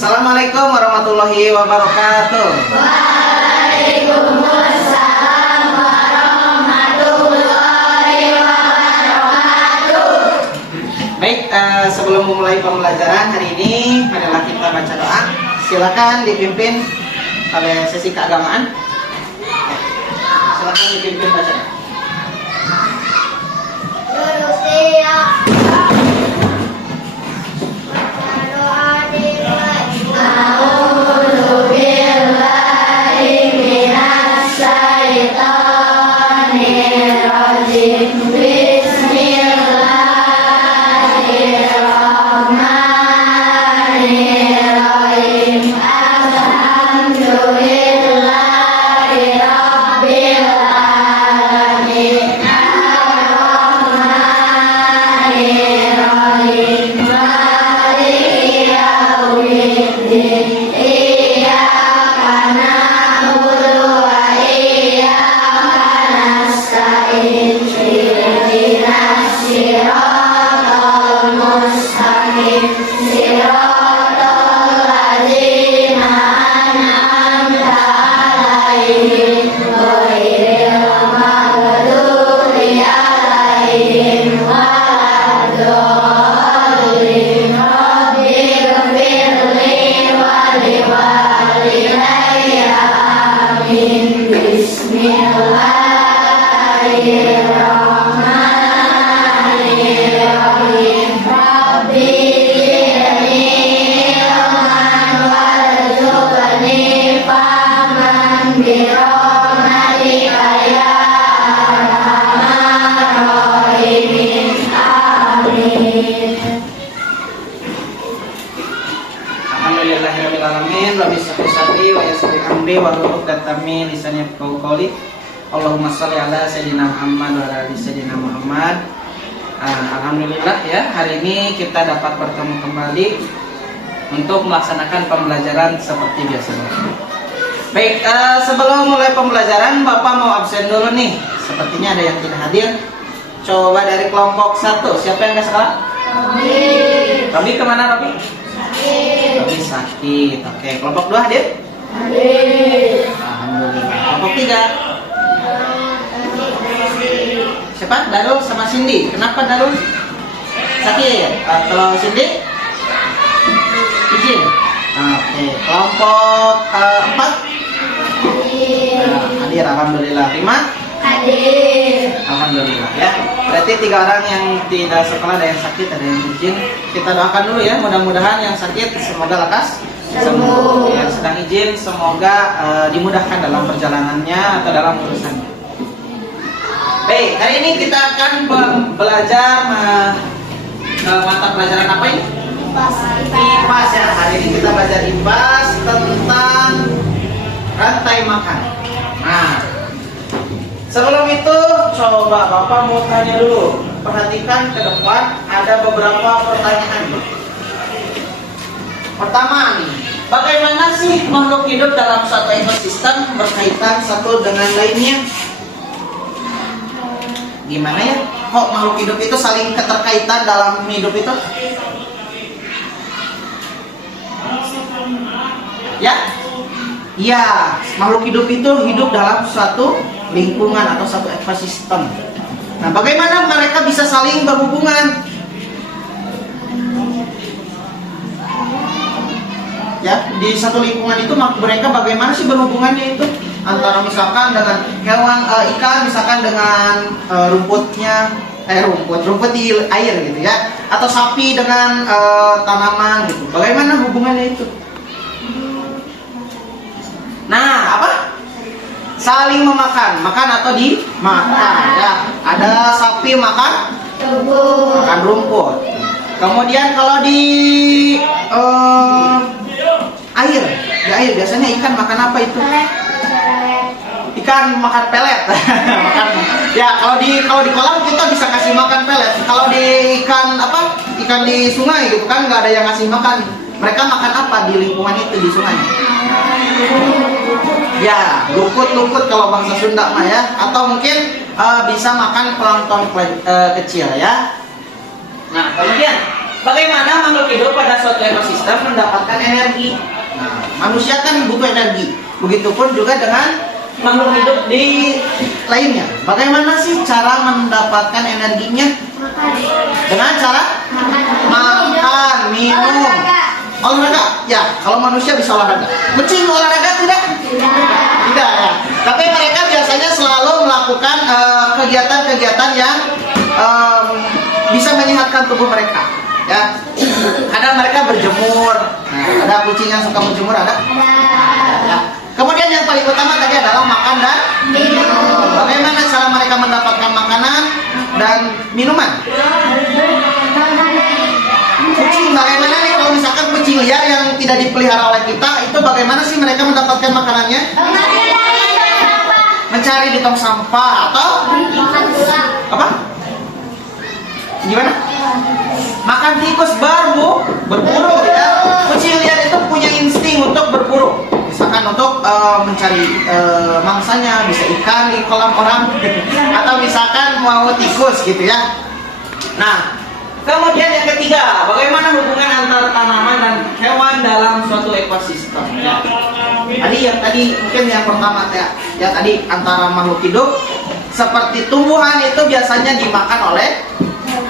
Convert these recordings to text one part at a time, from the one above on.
Assalamualaikum warahmatullahi wabarakatuh. Waalaikumsalam warahmatullahi wabarakatuh. Baik, sebelum memulai pembelajaran hari ini adalah kita baca doa. Silakan dipimpin oleh sesi keagamaan. Silakan dipimpin baca doa. Allahumma sholli ala sayyidina Muhammad wa ala ali sayyidina Muhammad. Alhamdulillah ya, hari ini kita dapat bertemu kembali untuk melaksanakan pembelajaran seperti biasanya. Baik, sebelum mulai pembelajaran Bapak mau absen dulu nih. Sepertinya ada yang tidak hadir. Coba dari kelompok 1, siapa yang nggak sekolah? Robi kemana Robi? Robi sakit. Oke, kelompok 2 hadir? Hadir. Alhamdulillah. Kelompok 3? Siapa? Darul sama Cindy. Kenapa Darul? Sakit. Kalau Cindy? Izin. Oke. Kelompok 4? Hadir. Alhamdulillah. 5? Hadir. Alhamdulillah ya. Berarti 3 orang yang tidak sekolah, ada yang sakit, ada yang izin. Kita doakan dulu ya. Mudah-mudahan yang sakit semoga lekas sembuh. Yang sedang izin semoga dimudahkan dalam perjalanannya atau dalam urusannya. Baik, hari ini kita akan belajar mata pelajaran apa ini? IPAS ya. Hari ini kita belajar IPAS tentang rantai makan. Nah, sebelum itu coba Bapak mau tanya dulu. Perhatikan ke depan, ada beberapa pertanyaan. Pertama nih, bagaimana sih makhluk hidup dalam suatu ekosistem berkaitan satu dengan lainnya? Gimana ya? Kok makhluk hidup itu saling keterkaitan dalam hidup itu? Ya? Iya, makhluk hidup itu hidup dalam suatu lingkungan atau satu ekosistem. Nah, bagaimana mereka bisa saling berhubungan? Ya, di satu lingkungan itu mereka bagaimana sih berhubungannya itu? Antara misalkan dengan hewan ikan, misalkan dengan rumput di air gitu ya, atau sapi dengan tanaman gitu. Bagaimana hubungannya itu? Nah, apa? Saling memakan, makan atau dimakan ya. Ada sapi makan rumput. Kemudian kalau di air biasanya ikan makan apa itu? Ikan makan pelet. Ya, kalau di kolam kita bisa kasih makan pelet. Kalau di ikan di sungai gitu kan nggak ada yang ngasih makan. Mereka makan apa di lingkungan itu, di sungai? Ya, luput kalau bahasa Sunda mah ya. Atau mungkin bisa makan plankton kecil ya. Nah, kemudian bagaimana makhluk hidup pada suatu ekosistem mendapatkan energi. Nah, manusia kan butuh energi. Begitupun juga dengan makhluk hidup di lainnya. Bagaimana sih cara mendapatkan energinya? Dengan cara makan, minum, olahraga. Ya, kalau manusia bisa olahraga. Kucing olahraga tidak? Tidak ya. Tapi mereka biasanya selalu melakukan kegiatan-kegiatan yang bisa menyehatkan tubuh mereka. Ya, kadang mereka berjemur. Nah, ada kucing yang suka berjemur, ada? Ya. Kemudian yang paling utama tadi adalah makan dan minum. Bagaimana cara mereka mendapatkan makanan dan minuman? Kucing, bagaimana nih kalau misalkan kucing liar yang tidak dipelihara oleh kita, itu bagaimana sih mereka mendapatkan makanannya? Mencari di tong sampah atau apa? Gimana? Makan tikus berburu ya. Kucing liar itu punya insting untuk berburu. Misalkan untuk mencari mangsanya, bisa ikan di kolam orang atau misalkan mau tikus gitu ya. Nah, kemudian yang ketiga, bagaimana hubungan antara tanaman dan hewan dalam suatu ekosistem? Ya. Tadi mungkin yang pertama ya tadi antara makhluk hidup seperti tumbuhan itu biasanya dimakan oleh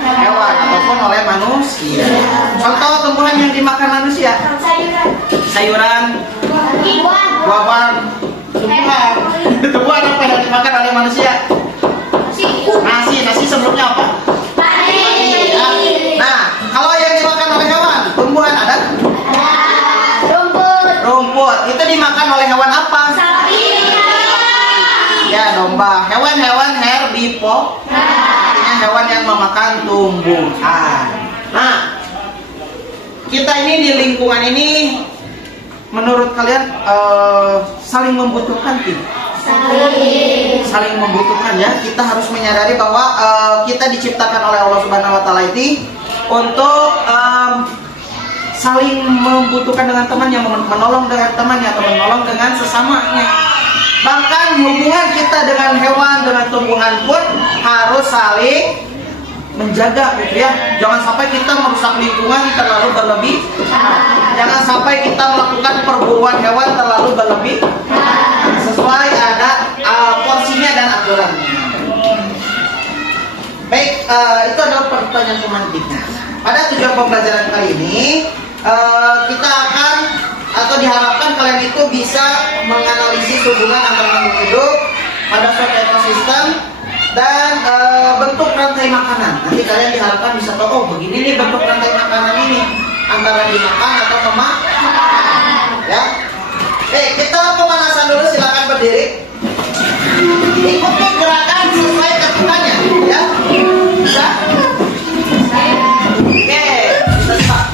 hewan ataupun oleh manusia. Contoh tumbuhan yang dimakan manusia: sayuran, buah-buahan, tumbuhan apa yang dimakan oleh manusia? Nasi sebelumnya apa? Ya. Nah, kalau yang dimakan oleh hewan, tumbuhan ada? Rumput. Itu dimakan oleh hewan apa? Sapi. Ya, domba. Hewan-hewan herbivora. Artinya hewan yang memakan tumbuhan. Nah, kita ini di lingkungan ini, menurut kalian saling membutuhkan tidak? Saling membutuhkan ya. Kita harus menyadari bahwa kita diciptakan oleh Allah Subhanahu Wa Taala ini untuk saling membutuhkan dengan temannya, menolong dengan temannya atau menolong dengan sesamanya. Bahkan hubungan kita dengan hewan, dengan tumbuhan pun harus saling menjaga gitu ya. Jangan sampai kita merusak lingkungan terlalu berlebih. Jangan sampai kita melakukan perburuan hewan terlalu berlebih. Sesuai ada porsinya dan aturannya. Baik, itu adalah pertanyaan semantiknya. Pada tujuan pembelajaran kali ini kita akan atau diharapkan kalian itu bisa menganalisis hubungan antara makhluk hidup pada suatu ekosistem dan bentuk rantai makanan. Nanti kalian diharapkan bisa tahu, oh begini nih bentuk rantai makanan ini, antara dimakan atau memakan. Ya. Kita pemanasan dulu, silakan berdiri. Ikuti gerakan sesuai ketentuannya, ya. Bisa? Oke, tetap.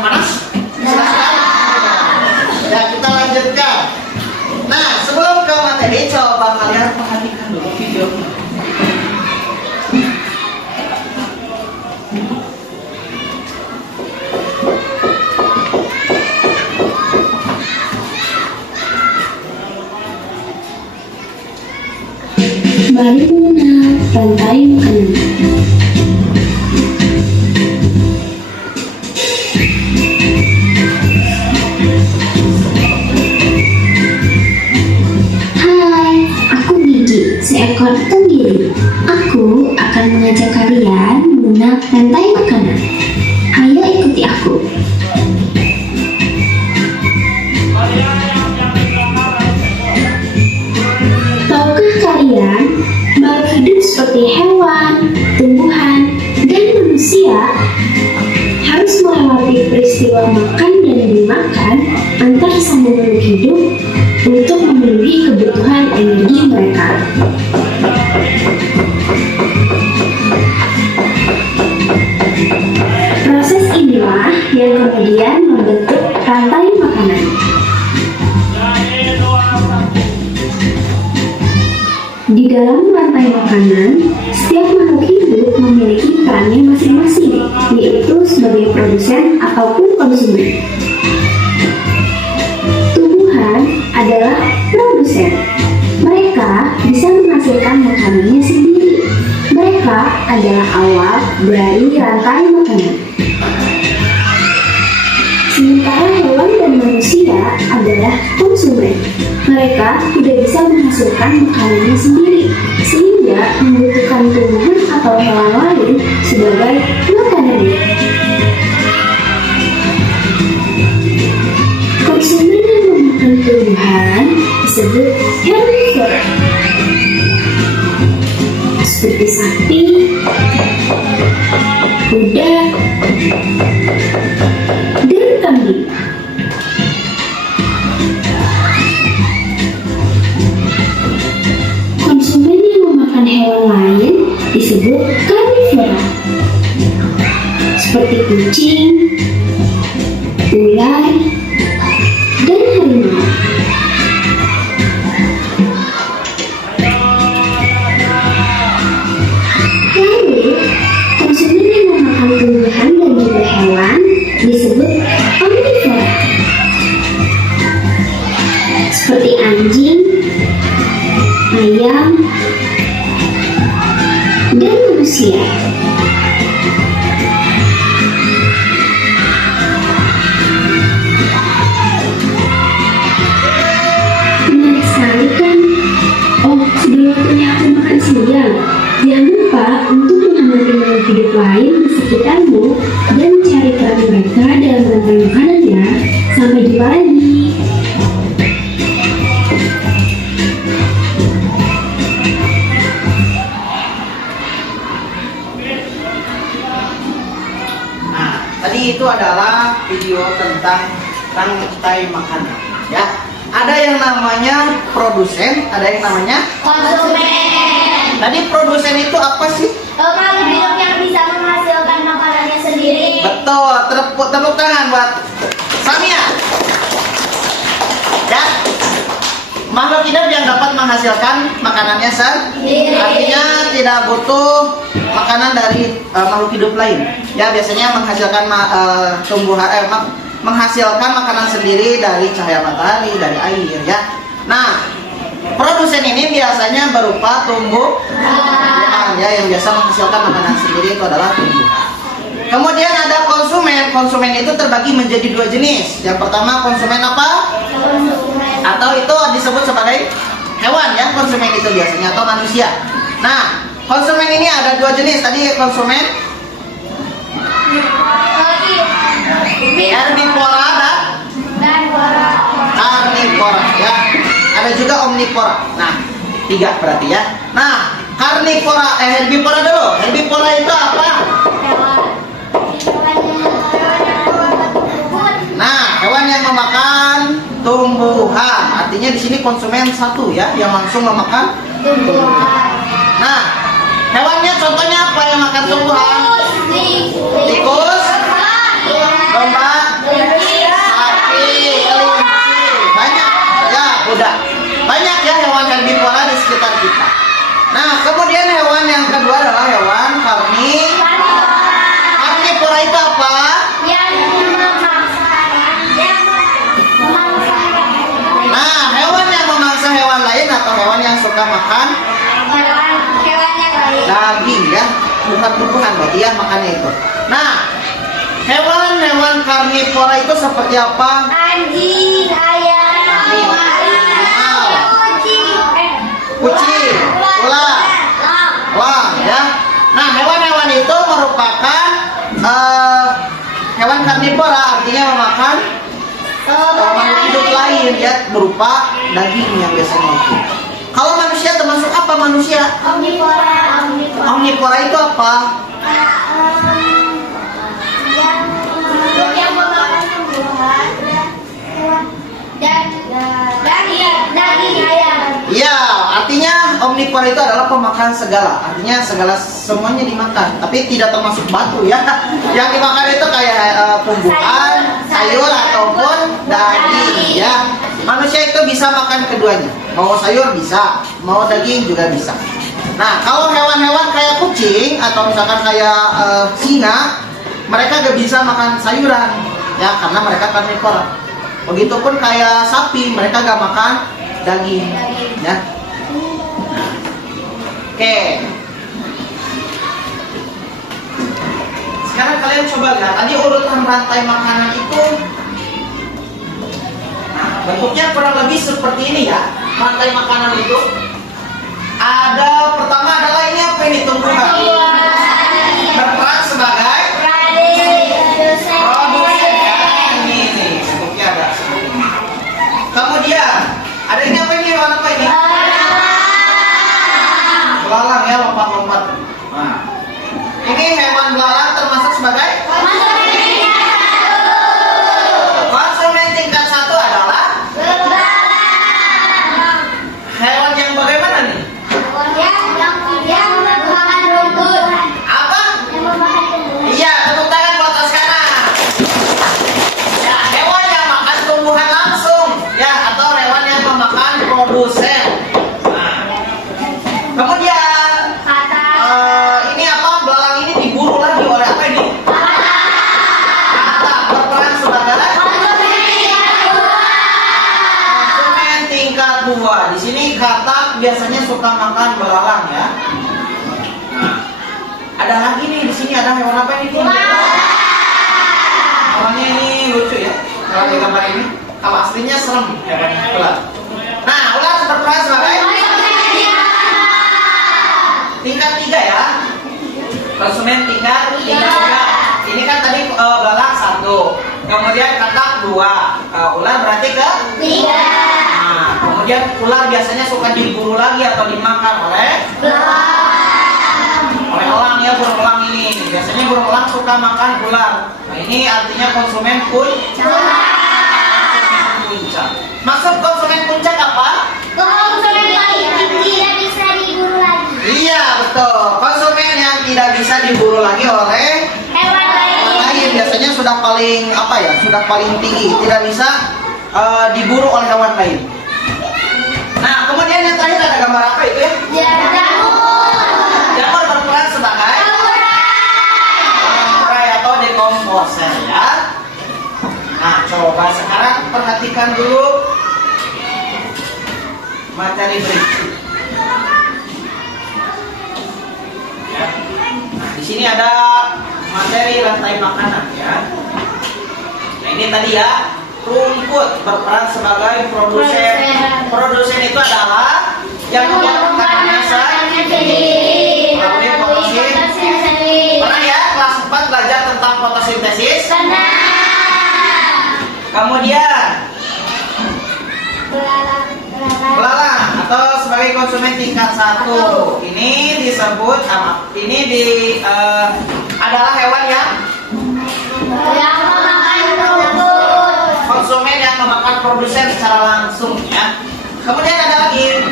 panas? Sudah sekali. Ya, kita lanjutkan. Nah, sebelum ke materi, coba kalian perhatikan dulu video. Mari mengenal rantai makanan. Hai, aku Gigi, seekor tenggiri. Aku akan mengajak kalian mengenal rantai makanan. Ayo ikuti aku. Tahukah kalian, makhluk hidup seperti hewan, tumbuhan, dan manusia harus melewati peristiwa makan dan dimakan antar sama makhluk hidup untuk memenuhi kebutuhan energi mereka. Proses inilah yang kemudian membentuk rantai makanan. Di dalam rantai makanan, setiap makhluk hidup memiliki perannya masing-masing, yaitu sebagai produsen ataupun konsumen. Tumbuhan adalah produsen. Mereka bisa menghasilkan makanannya sendiri. Mereka adalah awal dari rantai makanan. Sementara hewan dan manusia adalah konsumen. Mereka tidak bisa menghasilkan makanannya sendiri, sehingga membutuhkan tumbuhan atau hewan lain sebagai makanannya. Konsumen yang memakan tumbuhan disebut herbivora, seperti sapi, kuda, dan kambing. Konsumen yang memakan hewan lain disebut karnivora, seperti kucing, ular, dan harimau. Lalu, konsumen yang memakan tumbuhan dan juga hewan disebut omnivora, seperti anjing, ayam, dan manusia. Menarik sekali kan? Oh, sudah waktunya aku makan siang. Jangan lupa untuk mengamati makhluk hidup lain di sekitarmu dan mencari peran mereka dalam rantai makanannya. Sampai jumpa lagi. Nah, tadi itu adalah video tentang rantai makanan. Ya, ada yang namanya produsen, ada yang namanya. Konsumen. Tadi produsen itu apa sih? Makhluk hidup yang bisa menghasilkan makanannya sendiri. Betul, tepuk tangan buat Samia. Ya, makhluk hidup yang dapat menghasilkan makanannya sendiri. Artinya tidak butuh makanan dari makhluk hidup lain. Ya, biasanya menghasilkan menghasilkan makanan sendiri dari cahaya matahari, dari air. Ya, nah produsen ini biasanya berupa tumbuhan, ya, yang biasa menghasilkan makanan sendiri itu adalah tumbuhan. Kemudian ada konsumen. Konsumen itu terbagi menjadi dua jenis. Yang pertama konsumen apa? Atau itu disebut sebagai hewan, ya, konsumen itu biasanya, atau manusia. Nah, konsumen ini ada dua jenis. Tadi konsumen herbivora dan karnivora, ya. Ada juga omnivora. Nah, tiga berarti, ya. Nah, herbivora dulu. Herbivora itu apa? Nah, hewan yang memakan tumbuhan. Artinya di sini konsumen satu, ya, yang langsung memakan tumbuhan. Nah, hewannya contohnya apa yang makan tumbuhan? Tikus, domba, suka makan Hewan yang lain. daging ya, bukan tumbuhan berarti ya makannya itu. Nah, hewan-hewan karnivora itu seperti apa? Anjing, ayam, Kucing, ular, elang ya. Nah, hewan-hewan itu merupakan hewan karnivora, artinya memakan makhluk hidup lain ya, berupa daging yang biasanya itu. Kalau manusia termasuk apa manusia? Omnivora. Omnivora itu apa? Yang memakan tumbuhan dan daging ayam. Iya, artinya omnivora itu adalah pemakan segala. Artinya segala semuanya dimakan, tapi tidak termasuk batu ya. Yang dimakan itu kayak tumbuhan, sayur ataupun daging ya. Manusia itu bisa makan keduanya. Mau sayur bisa, mau daging juga bisa. Nah, kalau hewan-hewan kayak kucing atau misalkan kayak singa, mereka gak bisa makan sayuran ya, karena mereka karnivora. Begitupun kayak sapi, mereka gak makan daging ya. Oke. Sekarang kalian coba lihat tadi urutan rantai makanan itu. Nah, bentuknya kurang lebih seperti ini ya. Rantai makanan itu ada, pertama adalah ini apa ini, tumbuhan. Berperan sebagai produsen ya. Ini bentuknya ada seperti ini. Kemudian ada ini apa ini, hewan apa ini? Belalang ya, lompat-lompat. Nah, ini hewan belalang termasuk sebagai konsumen tingkat 1 adalah hewan yang bagaimana nih? Yang memakan rumput. Apa? Yang memakan tumbuhan. Iya, tepuk tangan buat sekarang. Ya, hewan yang makan tumbuhan langsung ya, atau hewan yang memakan produsen. Nah, kemudian ini apa? Belalang ini diburu lagi oleh apa ini? Katak, berperan sebagai konsumen tingkat 2. Di sini katak biasanya suka makan belalang ya. Nah, ada lagi nih di sini, ada hewan apa ini? Hewannya ini lucu ya. Kalau di gambar ini, kalau aslinya serem hewan ular. Nah, ular berperan sebagai tingkat 3 ya. Konsumen tingkat 3. Ini kan tadi belalang 1, kemudian katak 2, ular berarti ke 3. Nah, kemudian ular biasanya suka diburu lagi atau dimakan oleh elang ya, burung elang ini. Biasanya burung elang suka makan ular. Nah, ini artinya konsumen puncak. Maksud konsumen puncak apa? Konsumen yang tidak bisa diburu lagi. Iya, betul. Konsumen yang tidak bisa diburu lagi oleh Hewan orang lain. lain. Biasanya sudah paling apa ya? Sudah paling tinggi, tidak bisa diburu oleh hewan lain. Nah, kemudian yang terakhir ada gambar apa itu ya? Jamur berperan sebagai pengurai atau dekomposer ya. Nah, coba sekarang perhatikan dulu materi berikut. Ya. Nah, di sini ada materi rantai makanan ya. Nah, ini tadi ya, rumput berperan sebagai produsen. Produsen itu adalah yang membuat makanan melalui fotosintesis. Pernah ya kelas 4 belajar tentang fotosintesis? Kemudian belalang atau sebagai konsumen tingkat 1 ini disebut apa? Adalah hewan yang konsumen yang memakan produsen secara langsung ya. Kemudian ada lagi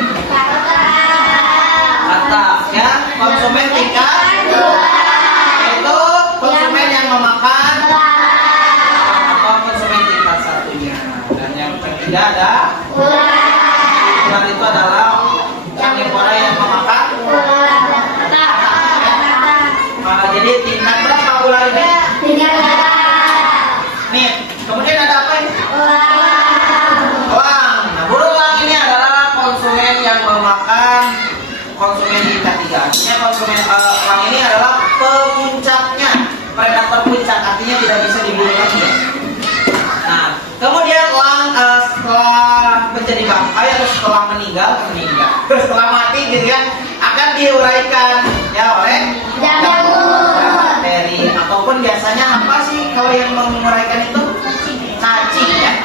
katak ya, konsumen tingkat 2 itu konsumen yang memakan atau konsumen tingkat 1-nya. Dan yang ketiga ada ular, itu adalah karnivora yang memakan. Jadi tingkat berapa ular ini? Nih, kemudian ada apa ini? Elang. Nah, burung elang ini adalah konsumen yang memakan artinya tidak bisa dibunuh lagi ya. Nah, kemudian setelah menjadi bangkai atau setelah meninggal, setelah mati gitu kan, akan diuraikan ya oleh bakteri ataupun biasanya apa sih kalau yang menguraikan itu? Cacing ya.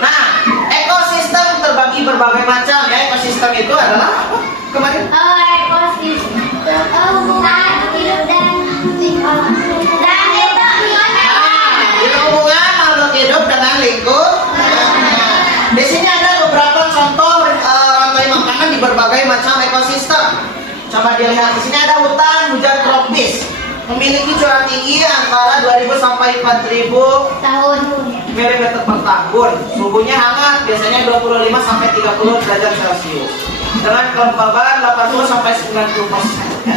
Nah, ekosistem terbagi berbagai macam ya. Ekosistem itu adalah apa? Kemarin? Ekosistem hubungan hidup dan lingkungan. Hubungan makhluk hidup dengan lingkungan. Di sini ada beberapa contoh rantai makanan di berbagai macam ekosistem. Coba dilihat di sini ada hutan hujan tropis, memiliki curah tinggi antara 2000 sampai 4000 Tahun. mm per tahun. Suhunya hangat, biasanya 25 sampai 30 derajat Celcius. Dengan kelembaban 80 sampai 90%.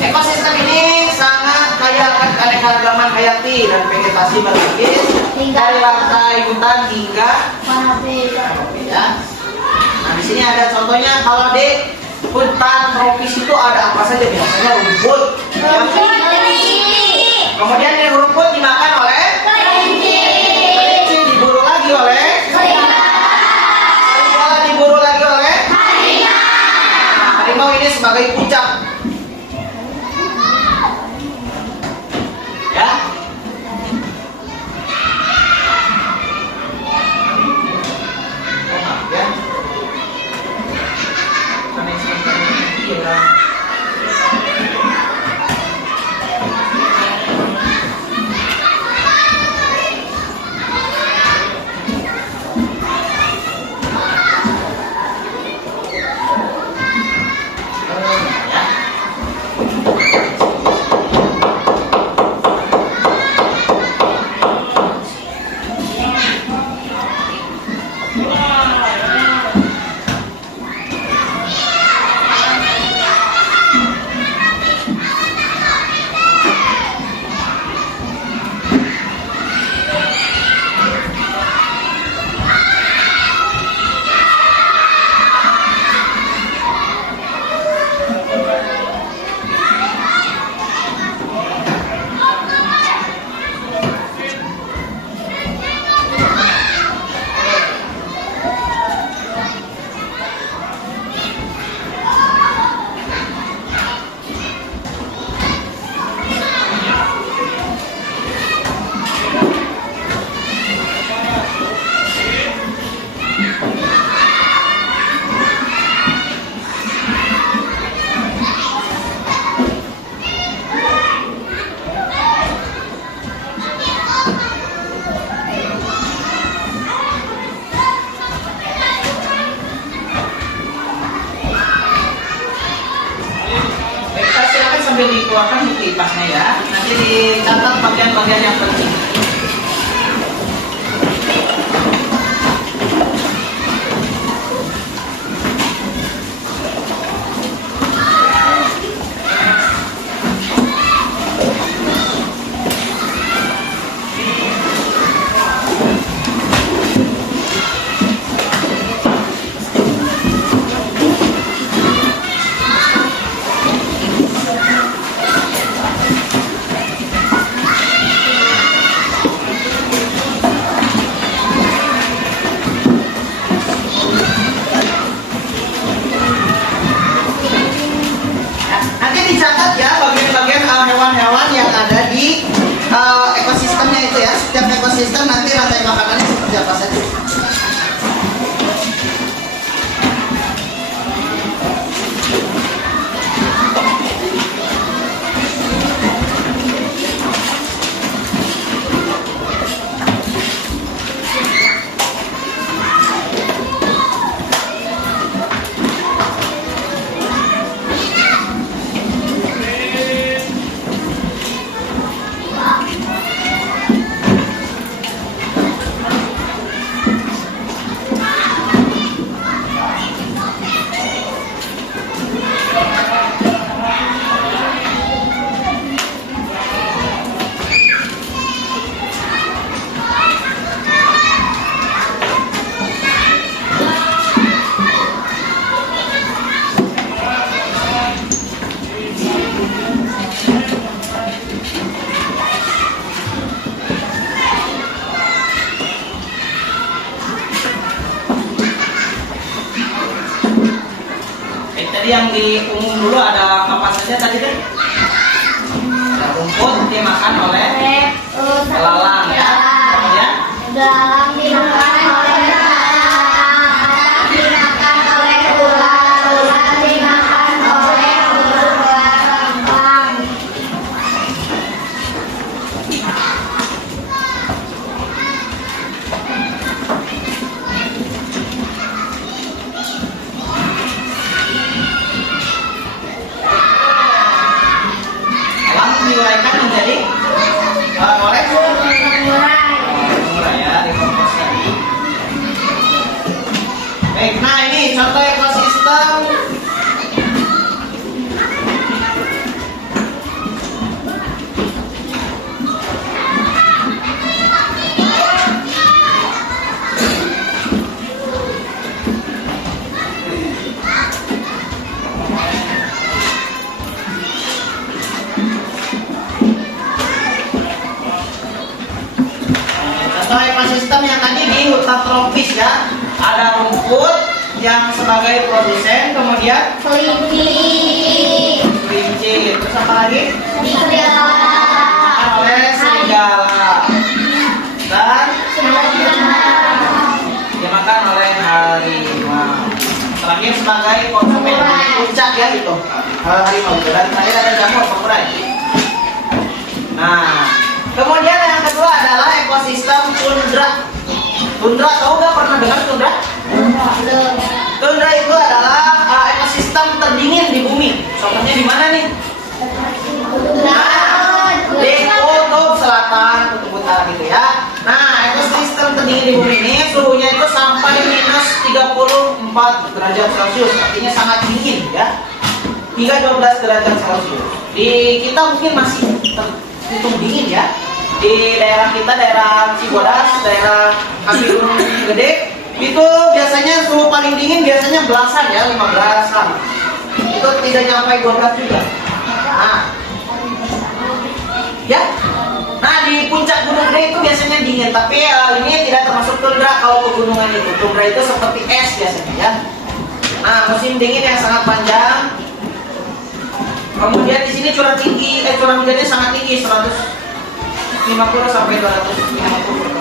Ekosistem ini sangat kaya akan keanekaragaman hayati dan vegetasi berlapis dari lantai hutan hingga ya. Nah, di sini ada contohnya kalau di hutan tropis itu ada apa saja biasanya rumput. Ya. Kemudian yang rumput dimakan oleh kelinci, diburu lagi oleh serigala, diburu lagi oleh harimau ini sebagai puncak. Ya. Ya. Sambil dikeluarkan kipasnya ya, nanti dicatat bagian-bagian yang penting. Hewan-hewan yang ada di ekosistemnya itu ya. Setiap ekosistem nanti rantai makanannya seperti apa saja. Jadi yang di umum dulu ada apa saja tadi deh? Ada rumput dimakan oleh belalang ya. Kemudian Belalang dimakan oleh belalang, dimakan oleh ular, ular dimakan oleh beruang. elang diuraikan menjadi oleh murai ya, dekompos tadi. Baik, nah ini contoh ekosistem. Contoh ekosistem yang tadi di hutan tropis ya, ada rumput yang sebagai produsen, kemudian Kelinci, kelinci, terus apa lagi? serigala, Dimakan oleh serigala dan dimakan oleh harimau. Terakhir sebagai konsumen puncak ya itu harimau. Dan terakhir ada jamur pengurai. Nah, kemudian yang kedua adalah ekosistem tundra. Tundra, tahu nggak, pernah dengar tundra? Tundra itu adalah ekosistem terdingin di bumi. Contohnya di mana nih? Di kutub selatan, kutub utara gitu ya. Nah, ekosistem terdingin di bumi ini suhunya itu sampai minus 34 derajat Celcius, artinya sangat dingin ya. Hingga 12 derajat Celcius. Di kita mungkin masih terhitung dingin ya. Di daerah kita, daerah Cibodas, daerah kaki Gunung Gede, itu biasanya suhu paling dingin biasanya belasan ya, 15-an. Itu tidak sampai 12 juga. Nah, ya. Nah, di puncak Gunung Gede itu biasanya dingin, tapi ini tidak termasuk tundra kalau pegunungan itu. Tundra itu seperti es biasanya ya. Nah, musim dingin yang sangat panjang. Kemudian di sini curah hujannya sangat tinggi, 150 sampai 250.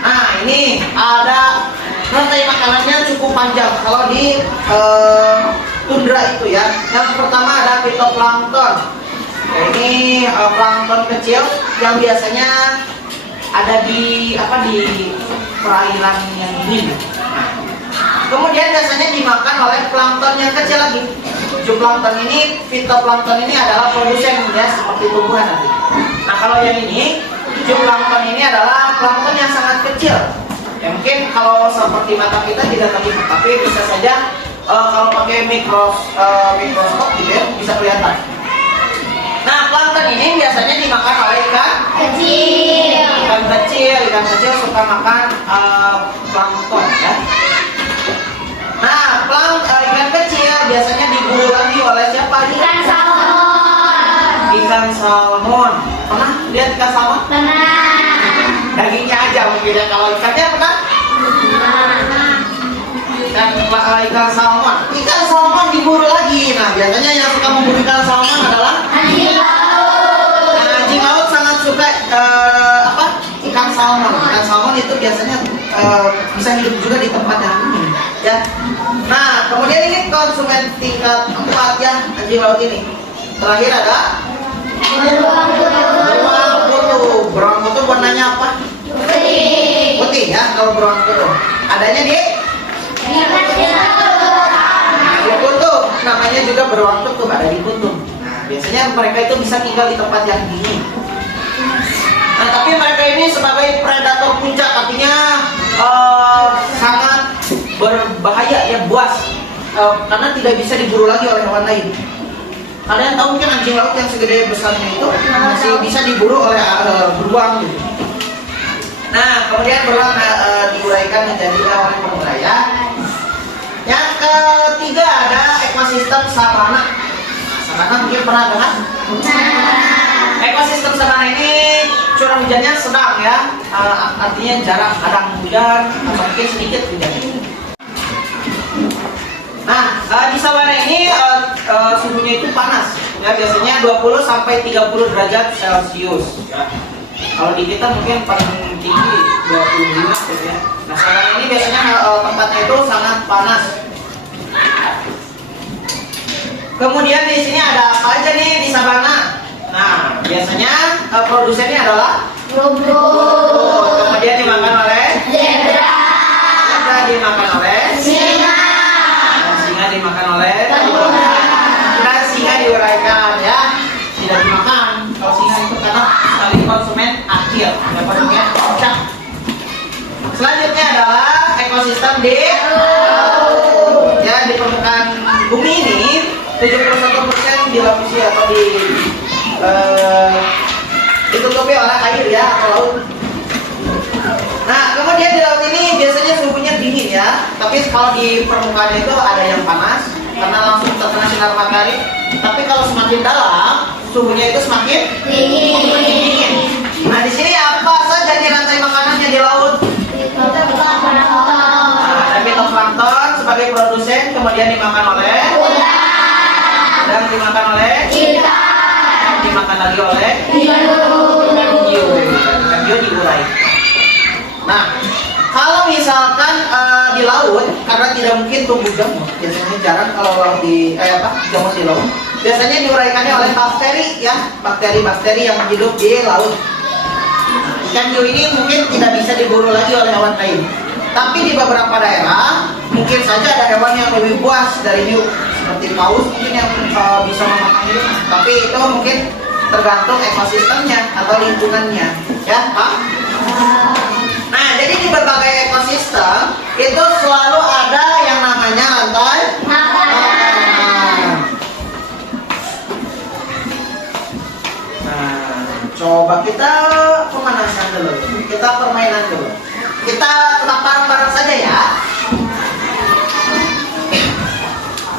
Nah, ini ada rantai makanannya cukup panjang kalau di tundra itu ya. Yang pertama ada fitoplankton. Nah, ini plankton kecil yang biasanya ada di perairan yang dingin. Nah, kemudian biasanya dimakan oleh plankton yang kecil lagi. Zooplankton ini, fitoplankton ini adalah produsen ya, seperti tumbuhan nanti. Nah, kalau yang ini, zooplankton ini adalah plankton yang sangat kecil. Ya, mungkin kalau seperti mata kita tidak terlihat, tapi bisa saja kalau pakai mikroskop gitu ya, bisa kelihatan. Nah, plankton ini biasanya dimakan oleh ikan kecil. Ikan kecil suka makan plankton ya. Nah, ikan kecil biasanya diburu lagi oleh siapa? Ikan salmon. Ikan salmon. Pernah lihat ikan salmon? Pernah. Dagingnya aja mungkin ya. Kalau ikannya pernah? Dan ikan salmon. Ikan salmon diburu lagi. Nah, biasanya yang suka memburu ikan salmon adalah Anjing laut. Nah, anjing laut sangat suka ikan salmon. Ikan salmon itu biasanya bisa hidup juga di tempat yang dingin, ya. Nah, kemudian ini konsumen tingkat 4 ya, anjing laut ini. Terakhir ada Beruang putih. beruang kutub warnanya apa? Putih. Putih ya, kalau beruang kutub. Adanya di kutub. Namanya juga beruang kutub, ada di kutub. Nah, biasanya mereka itu bisa tinggal di tempat yang dingin. Nah, tapi mereka ini sebagai predator puncak, artinya sangat berbahaya ya, buas, karena tidak bisa diburu lagi oleh hewan lain. Kalian tahu mungkin anjing laut yang segede besarnya itu masih bisa diburu oleh beruang gitu. Nah, kemudian beruang diuraikan menjadi oleh pengurai ya. Yang ketiga ada ekosistem savana. Savana mungkin pernah dengar? Ekosistem savana ini curah hujannya sedang ya, artinya jarang, kadang hujan atau mungkin sedikit hujan. Nah, di sabana ini suhunya itu panas. Ya, biasanya 20 sampai 30 derajat Celcius. Ya. Kalau di kita mungkin paling tinggi 25 gitu ya. Nah, sabana ini biasanya tempatnya itu sangat panas. Kemudian di sini ada apa aja nih di sabana? Nah, biasanya produsennya adalah Rumput. kemudian dimakan oleh Zebra. zebra, dimakan oleh Singa. dan singa dimakan oleh Kura. dan singa diuraikan ya, tidak dimakan. Kalau singa itu karena sekali konsumen akhir, ya konsumen puncak. Selanjutnya adalah ekosistem di laut. Ya, di permukaan bumi ini 71% dilapisi atau ditutupi oleh air ya atau laut. Nah, kemudian di laut ini biasanya suhunya dingin ya, tapi kalau di permukaan itu ada yang panas karena langsung terkena sinar matahari. Tapi kalau semakin dalam, suhunya itu semakin dingin. Nah, di sini apa saja nih rantai makanannya di laut? Ada fitoplankton sebagai produsen, kemudian dimakan oleh dan dimakan oleh dimakan lagi oleh hiu diurai. Nah, kalau misalkan di laut karena tidak mungkin tumbuh jamur, biasanya jarang kalau laut jamur di laut. Biasanya diuraikannya oleh bakteri ya, bakteri-bakteri yang hidup di laut. Ikan hiu ini mungkin tidak bisa diburu lagi oleh hewan lain. Tapi di beberapa daerah mungkin saja ada hewan yang lebih buas dari hiu, seperti paus mungkin yang bisa memakan hiu. Tapi itu mungkin tergantung ekosistemnya atau lingkungannya, ya Pak? Nah, jadi di berbagai ekosistem itu selalu ada yang namanya rantai makanan. Nah, coba kita pemanasan dulu, kita permainan dulu. Kita tebak bareng-bareng saja ya.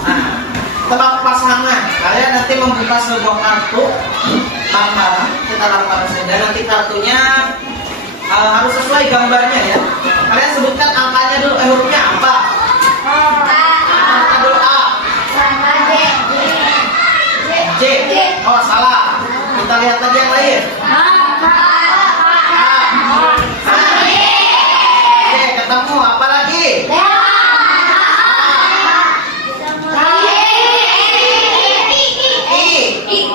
Nah, tebak pasangan. Kalian nanti membuka sebuah kartu bareng-bareng. Kita bareng-bareng saja. Nanti kartunya harus sesuai gambarnya ya. Kalian sebutkan angkanya dulu, hurufnya apa? Angka dulu A. J. Oh, salah. Kita lihat lagi yang lain. Ketemu apa lagi?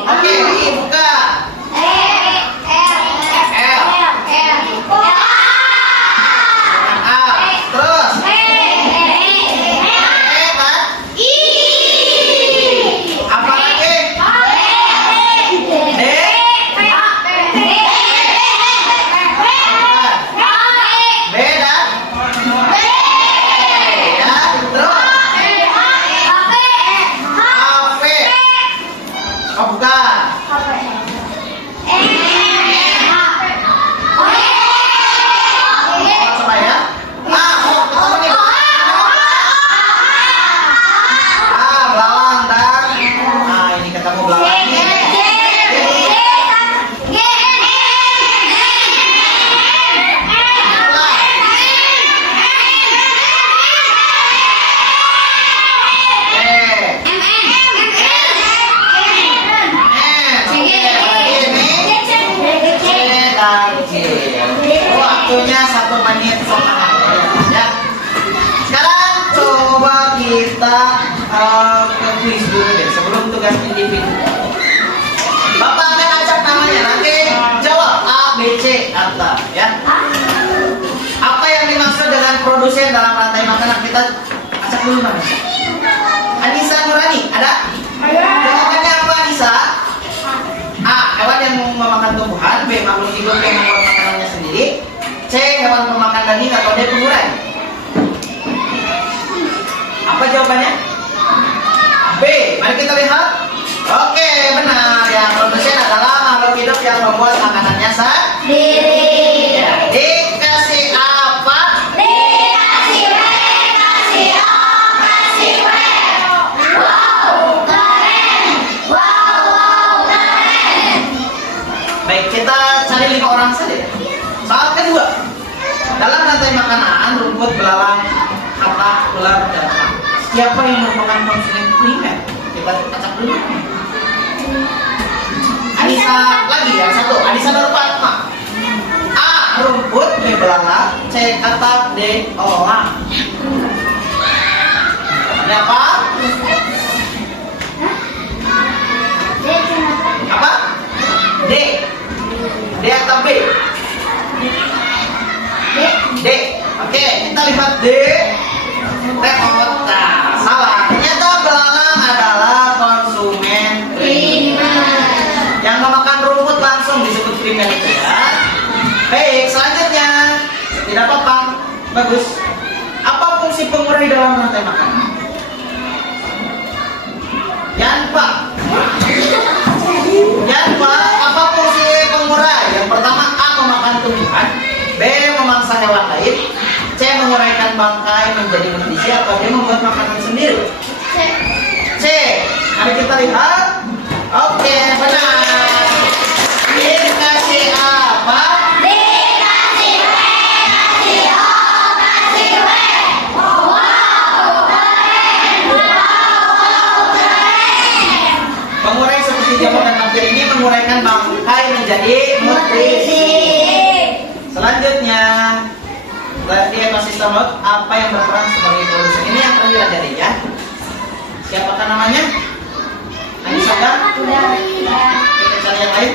Oke, buka. Terus. Apa lagi? Beda. Ya, terus. HP. Oh, bukan. Coba ya. Ketemu nih. Belalang dan ini ketemu belalang. Waktunya 1 menit ya. Sekarang coba kita ke kuis dulu deh sebelum tugas individu. Bapak akan acak namanya, nanti jawab A, B, C, atau ya. Apa yang dimaksud dengan produsen dalam rantai makanan? Kita acak dulu namanya. Anissa Nurani, ada? Jawabannya apa Anissa? A, hewan yang memakan tumbuhan. B, makhluk hidup yang membuat makanannya sendiri. C, hewan pemakan daging. Atau D, pengurai. Apa jawabannya? B, mari kita lihat. Oke, benar ya. Produsen adalah makhluk hidup yang membuat makanannya sendiri. Dikasih apa? Dikasih W, kasih O, kasih W. Wow, keren. Wow, keren. Baik, kita cari 5 orang saja ya. Soal kedua. Dalam rantai makanan, rumput, belalang, hapak, ular, dan Siapa yang merupakan konsumen primer? Kita acak dulu. Anissa lagi yang satu. Anissa Nurfatma. A. Rumput, B. Belalang, C. Katak, D. Elang. Ada apa? Apa? D. D atau B? D. Oke, kita lihat D. Ternyata salah. Ternyata belalang adalah konsumen primer. Yang memakan rumput langsung disebut primer itu ya. Baik, selanjutnya tidak apa-apa. Bagus. Apa fungsi pengurai dalam rantai makanan? Jangan Pak. Apa fungsi pengurai? Yang pertama A. Memakan tumbuhan, B. Memangsa hewan lain, C. Menguraikan bangkai menjadi nutrisi, atau D. Membuat makanan sendiri. C. Mari kita lihat. Oke, benar. Dikasih apa? Dikasih W, kasih O, kasih W. Wow, keren. Pengurai seperti jamur dan hampir ini menguraikan bangkai menjadi nutrisi. Selanjutnya, di ekosistem laut apa yang berperan sebagai produsen? Ini yang terakhir dari ya. Siapakah namanya? Anissa kan? Kita cari yang lain.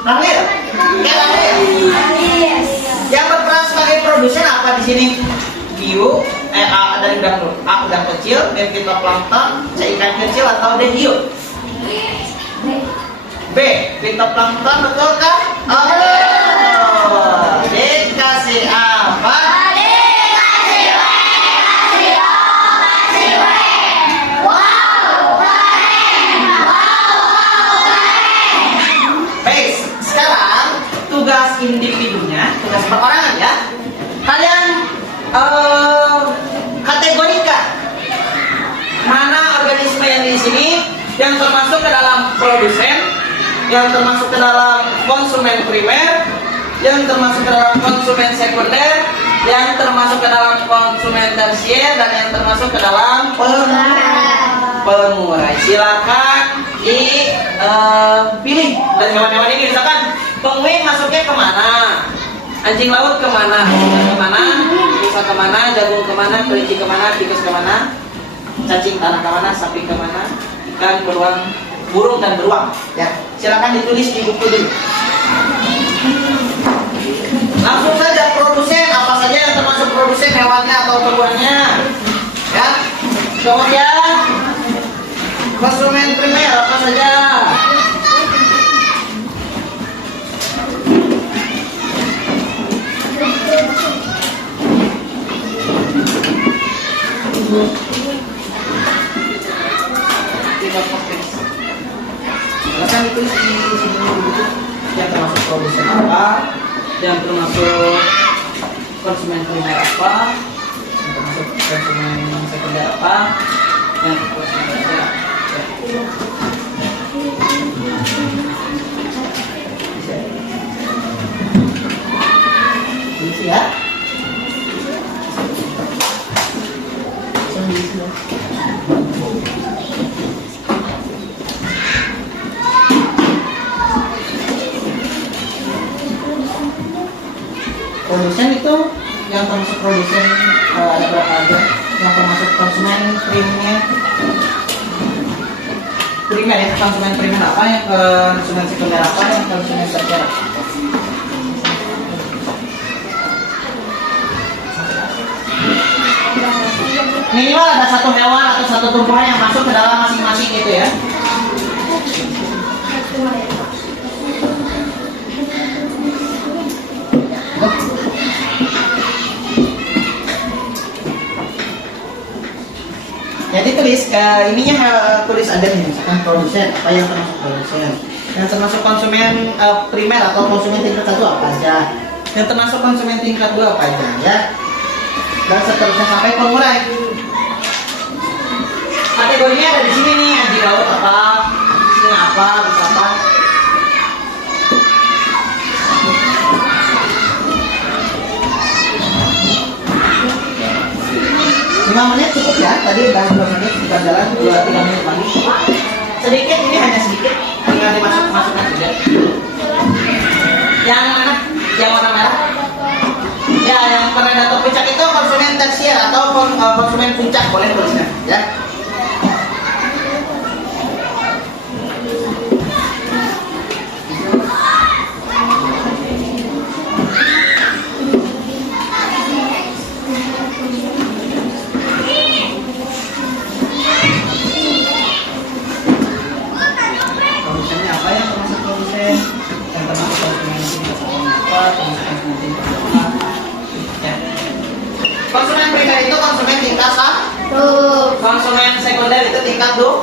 Ramlir. Ya, Ramlir. Yang berperan sebagai produsen apa di sini? Hiu, A dari udang, A udang kecil, B fitoplankton, C ikan kecil, atau D hiu? B fitoplankton, betul kah? Oh, dikasih apa? Dikasih W, kasih O, kasih W. Wow, keren. Baik, sekarang tugas individunya, tugas perorangan ya. Kalian kategorikan mana organisme yang di sini yang termasuk ke dalam produsen, yang termasuk ke dalam konsumen primer, yang termasuk ke dalam konsumen sekunder, yang termasuk ke dalam konsumen tersier, dan yang termasuk ke dalam pengurai. Silakan dipilih. Dan hewan-hewan ini misalkan penguin masuknya kemana? Anjing laut kemana? Kemana? Rusa kemana? Jagung kemana? Kelinci kemana? Tikus kemana? Cacing tanah kemana? Sapi kemana? Ikan, beruang, burung dan beruang. Ya, silakan ditulis di buku dulu. Langsung saja produsen apa saja yang termasuk produsen hewannya atau tumbuhannya. Ya. Kemudian konsumen primer apa saja. Silakan ditulis di sini dulu yang termasuk produsen apa, yang termasuk konsumen primer apa, yang termasuk konsumen sekunder apa, yang konsumen apa. Bisa ya? Produsen itu yang termasuk produsen ada berapa aja? Yang termasuk konsumen primer ya, konsumen primer apa, yang konsumen sekunder apa, yang konsumen tersier apa? Minimal ada satu hewan atau satu tumbuhan yang masuk ke dalam masing-masing itu ya. Jadi tulis ininya tulis ada nih, misalkan produsen apa yang termasuk produsen, yang termasuk konsumen primer atau konsumen tingkat 1 apa aja, yang termasuk konsumen tingkat 2 apa aja ya, dan seterusnya sampai pengurai. Kategorinya ada di sini nih, anjing laut apa, ini apa, bisa apa. 5 menit cukup ya. Tadi udah 2 menit kita jalan 2-3 menit lagi. Sedikit, ini hanya sedikit. Tinggal dimasukkan saja. Yang mana? Yang warna merah? Ya, yang predator puncak itu konsumen tersier atau konsumen puncak, boleh tulisnya ya. Produsennya apa yang termasuk produsen? Yang termasuk konsumen apa? Ya. Konsumen primer itu konsumen tingkat 1, konsumen sekunder itu tingkat 2,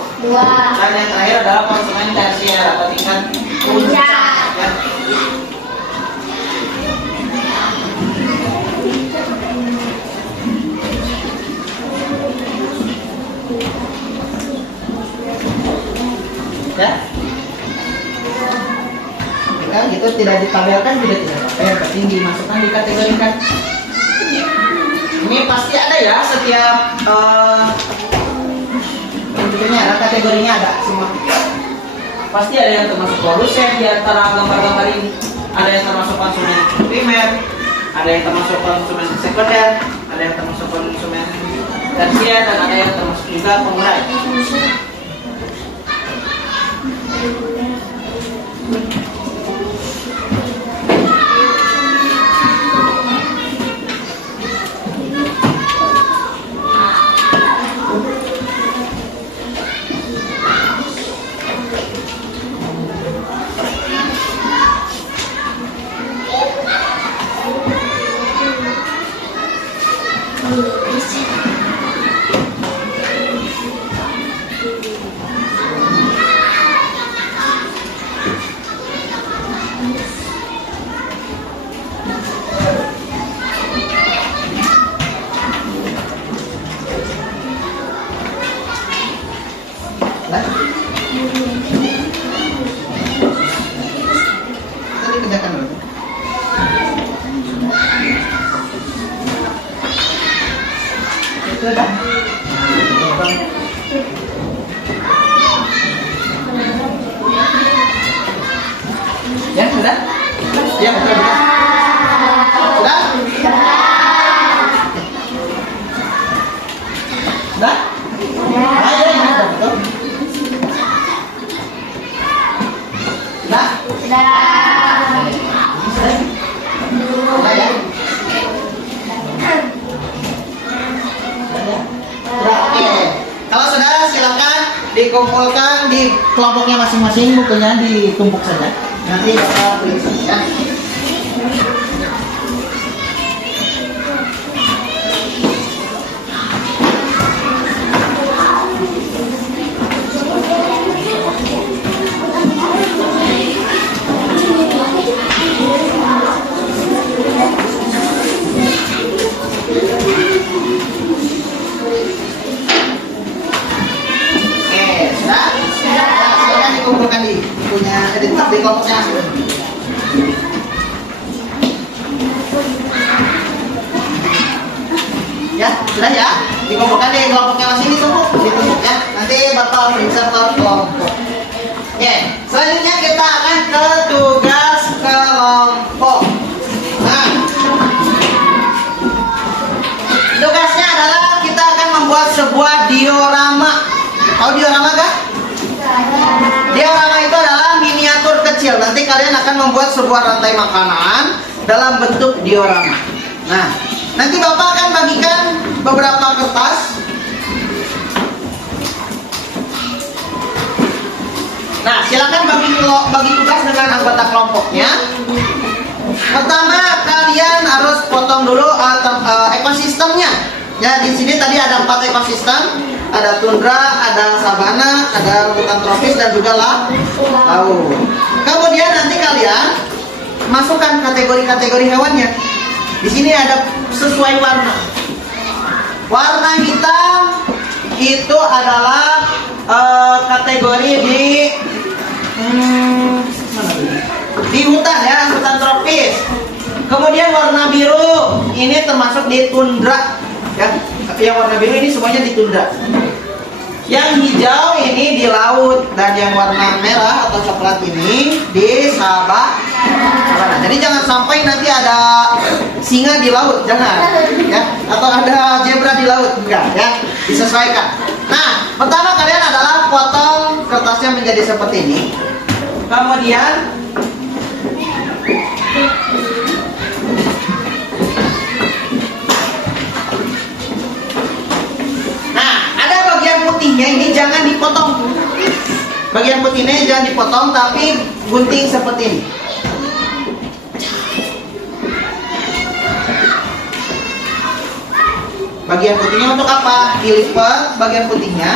dan yang terakhir adalah konsumen tersier atau tingkat puncak. Ya. Ya. Jika gitu tidak ditabelkan juga tidak apa-apa, yang penting dimasukkan dikategorikan. Ini pasti ada ya setiap tentunya ada kategorinya, ada semua. Pasti ada yang termasuk produsen di antara gambar-gambar ini. Ada yang termasuk konsumen primer, ada yang termasuk konsumen sekunder, ada yang termasuk konsumen tersier, dan ada yang termasuk juga pemulai. Nah, tadi kerjakan dulu. Sudah. Ya sudah. Ya sudah. Sudah. Sudah. Ayo ini sudah betul. Sudah. Sudah ya. Oke. Kalau sudah silakan dikumpulkan di kelompoknya masing-masing, bukunya ditumpuk saja. Nanti Bapak periksa ya. Kumpulkan di bukunya, di kelompoknya. Ya, sudah ya. Dikumpulkan di kelompoknya masing ditumpuk ya. Nanti Bapak periksa per kelompok. Oke, selanjutnya kita akan ke tugas kelompok. Nah, tugasnya adalah kita akan membuat sebuah diorama. Tahu diorama kan? Diorama itu adalah miniatur kecil. Nanti kalian akan membuat sebuah rantai makanan dalam bentuk diorama. Nah, nanti Bapak akan bagikan beberapa kertas. Nah, silakan bagi tugas dengan anggota kelompoknya. Pertama, kalian harus potong dulu ekosistemnya. Ya, di sini tadi ada 4 ekosistem. Ada tundra, ada sabana, ada hutan tropis, dan juga laut. Kemudian nanti kalian masukkan kategori-kategori hewannya. Di sini ada sesuai warna. Warna hitam itu adalah kategori di hutan ya, hutan tropis. Kemudian warna biru ini termasuk di tundra ya, yang warna biru ini semuanya di tundra. Yang hijau ini di laut, dan yang warna merah atau coklat ini di sabana. Jadi jangan sampai nanti ada singa di laut, jangan ya, atau ada zebra di laut, enggak ya, disesuaikan. Nah, pertama kalian adalah potong kertasnya menjadi seperti ini. Kemudian putihnya ini jangan dipotong. Bagian putihnya jangan dipotong, tapi gunting seperti ini. Bagian putihnya untuk apa? Dilipat bagian putihnya.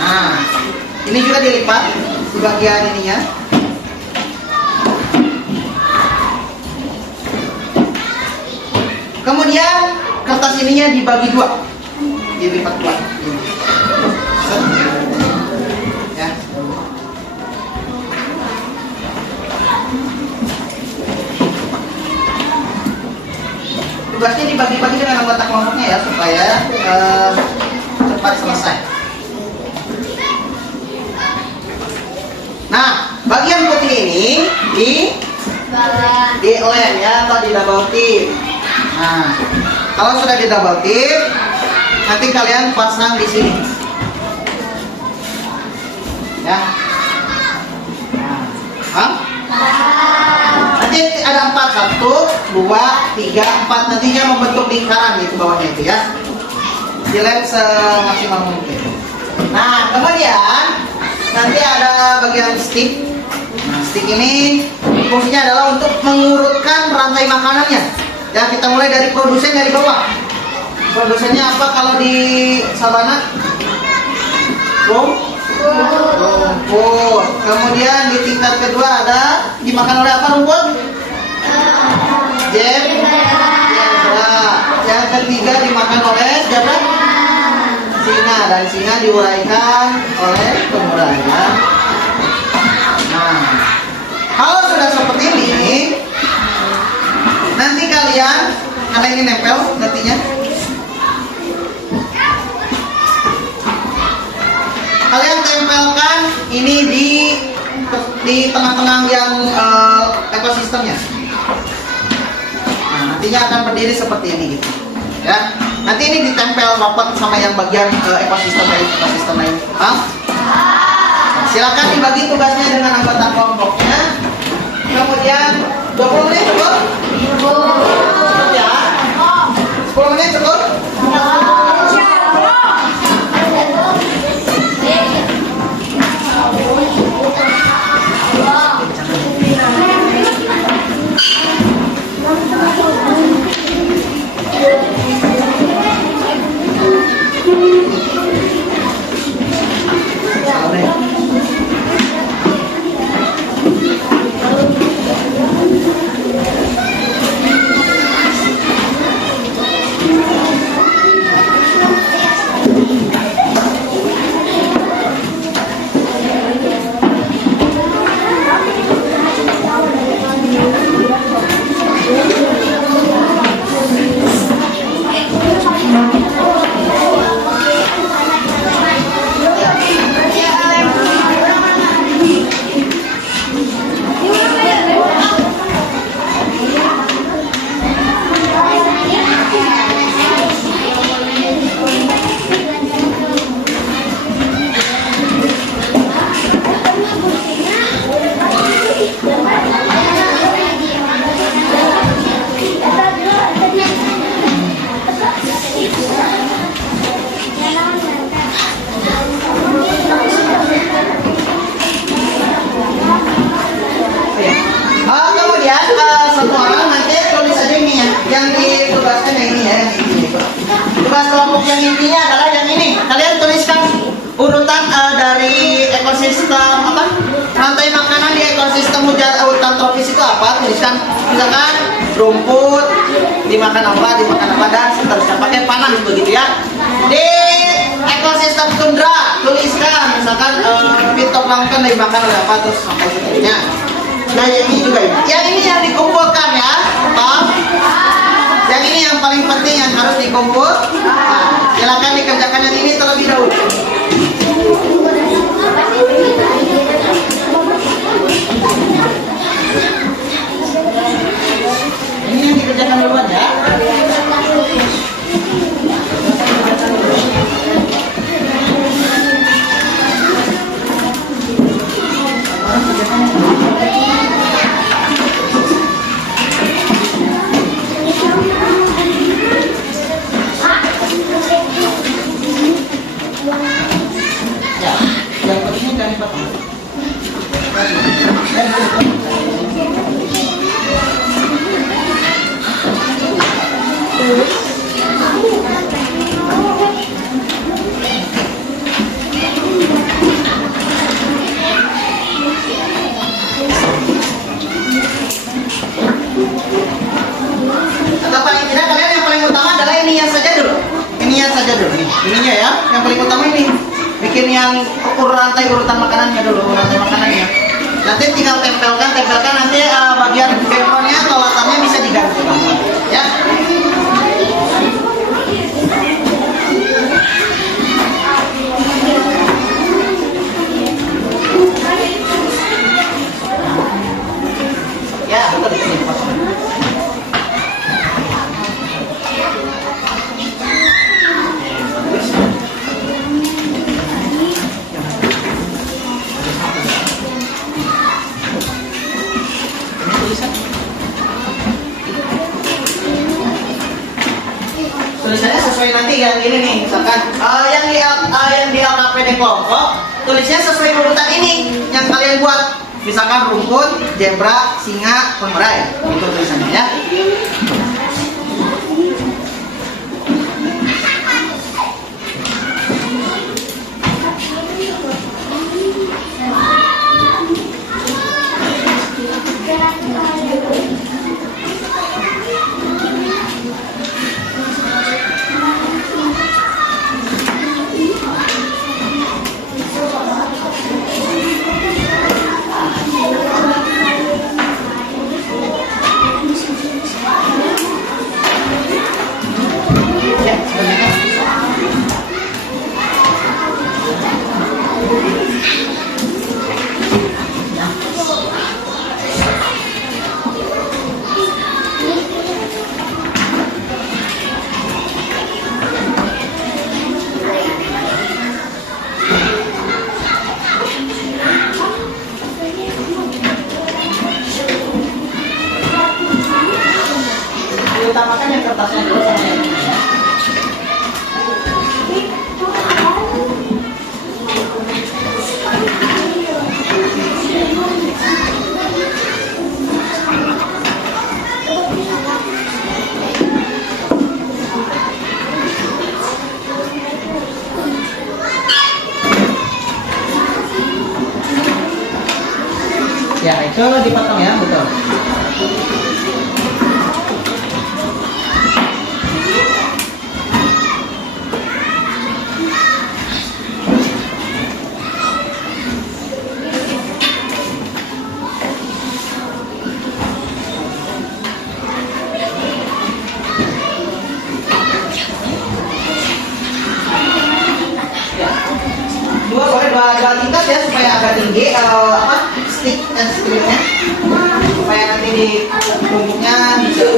Nah, ini juga dilipat di bagian ininya. Kemudian kertas ininya dibagi dua, dilipat dua. Ya. Tugasnya dibagi-bagi dengan anggota kelompoknya ya, supaya cepat selesai. Nah, bagian putih ini di lem ya, atau di double tip. Nah, kalau sudah di double tip, nanti kalian pasang di sini, ya. Nanti ada 4, 1, 2, 3, 4, nantinya membentuk lingkaran itu bawahnya itu ya. Dilem semaksimal mungkin. Nah, kemudian nanti ada bagian stick. Nah, stick ini fungsinya adalah untuk mengurutkan rantai makanannya. Ya, kita mulai dari produsen dari bawah. Produsennya apa kalau di sabana? Rumput. Kemudian di tingkat kedua ada dimakan oleh apa rumput? Zebra. Yang ketiga dimakan oleh zebra? Singa, dan singa diuraikan oleh penguraian. Nah, kalau sudah seperti ini, nanti kalian, karena ini nempel nantinya, kalian tempelkan ini di tengah-tengah yang ekosistemnya. Nah, nantinya akan berdiri seperti ini gitu. Ya, nanti ini ditempel rapat sama yang bagian ekosistem lain. Silakan dibagi tugasnya dengan anggota kelompoknya. Kemudian 20 menit cukup? Cukup ya? 10 menit cukup? Yang intinya adalah yang ini. Kalian tuliskan urutan dari ekosistem apa? Rantai makanan di ekosistem hutan tropis itu apa? Tuliskan misalkan rumput dimakan apa dan seterusnya. Pakai panah begitu ya. Di kelas staf tundra, tuliskan misalkan pintu pelanggan dimakan oleh apa terus sampai seterusnya. Nah yang ini juga ini. Yang ini yang dikumpulkan ya, paham? Yang ini yang paling penting yang harus dikumpul. Nah, silakan dikerjakan yang ini terlebih dahulu. Ini yang dikerjakan duluan ya. Yang penting jangan dipotong. Atau paling tidak kalian yang paling utama adalah ininya saja dulu. Ininya saja dulu nih. Ininya ya, yang paling utama ini. Bikin yang urutan makanannya dulu, rantai makanannya. Nanti tinggal tempelkan nanti bagian backgroundnya atau latarnya bisa diganti. Ya. Ya, betul di sini. Tulisannya sesuai nanti yang ini nih, misalkan yang di LKPD kelompok tulisnya sesuai urutan ini yang kalian buat, misalkan rumput, zebra, singa, pemerai, itu tulisannya ya. Utamakan yang kertasnya dulu sama yang ini ya. Ya, itu dipotong ya, betul. Dua tingkat ya supaya agak tinggi sticknya supaya nanti di tumbuknya bisa.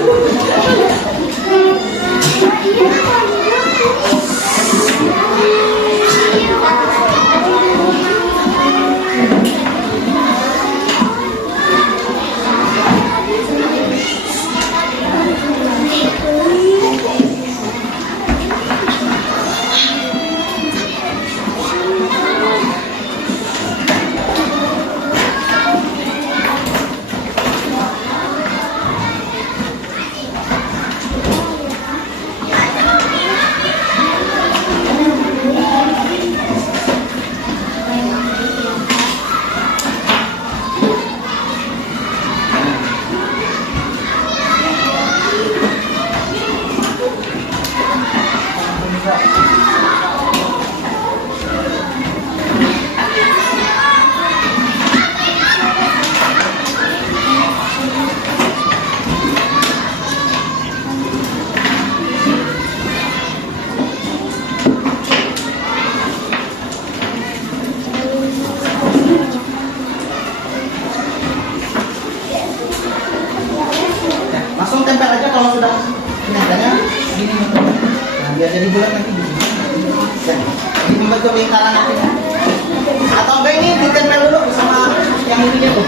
ini dia tuh.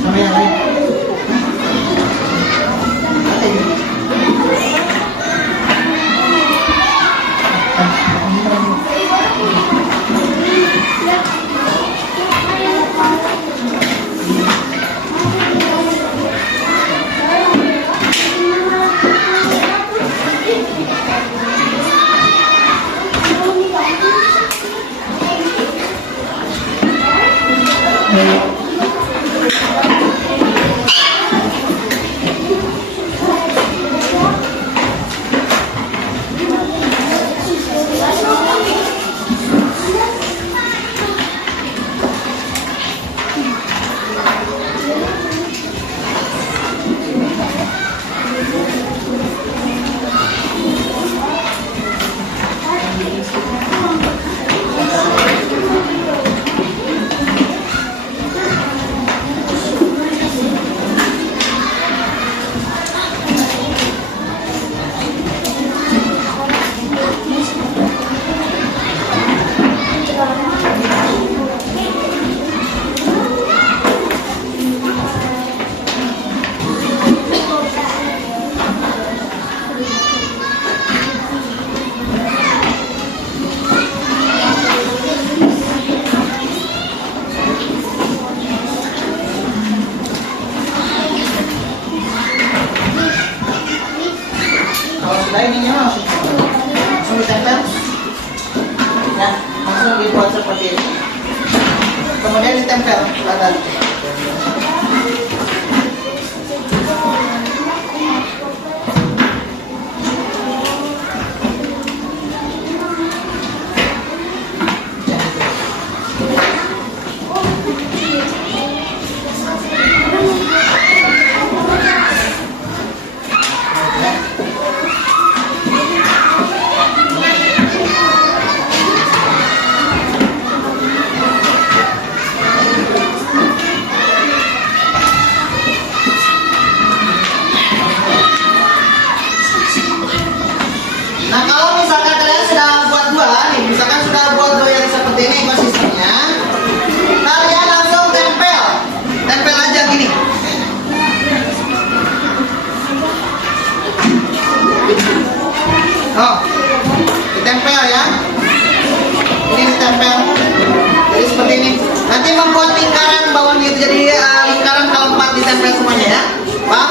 Sama yang lain. Sudah ininya langsung ditempel ya, langsung dibuat seperti ini, kemudian ditempel badan. Nah, kalau misalkan kalian sudah buat dua nih, misalkan sudah buat dua yang seperti ini ekosistemnya, kalian langsung tempel aja gini. Oh, ditempel ya. Ini ditempel. Jadi seperti ini. Nanti membuat lingkaran bawahnya itu jadi lingkaran kalau 4 ditempel semuanya ya. Paham?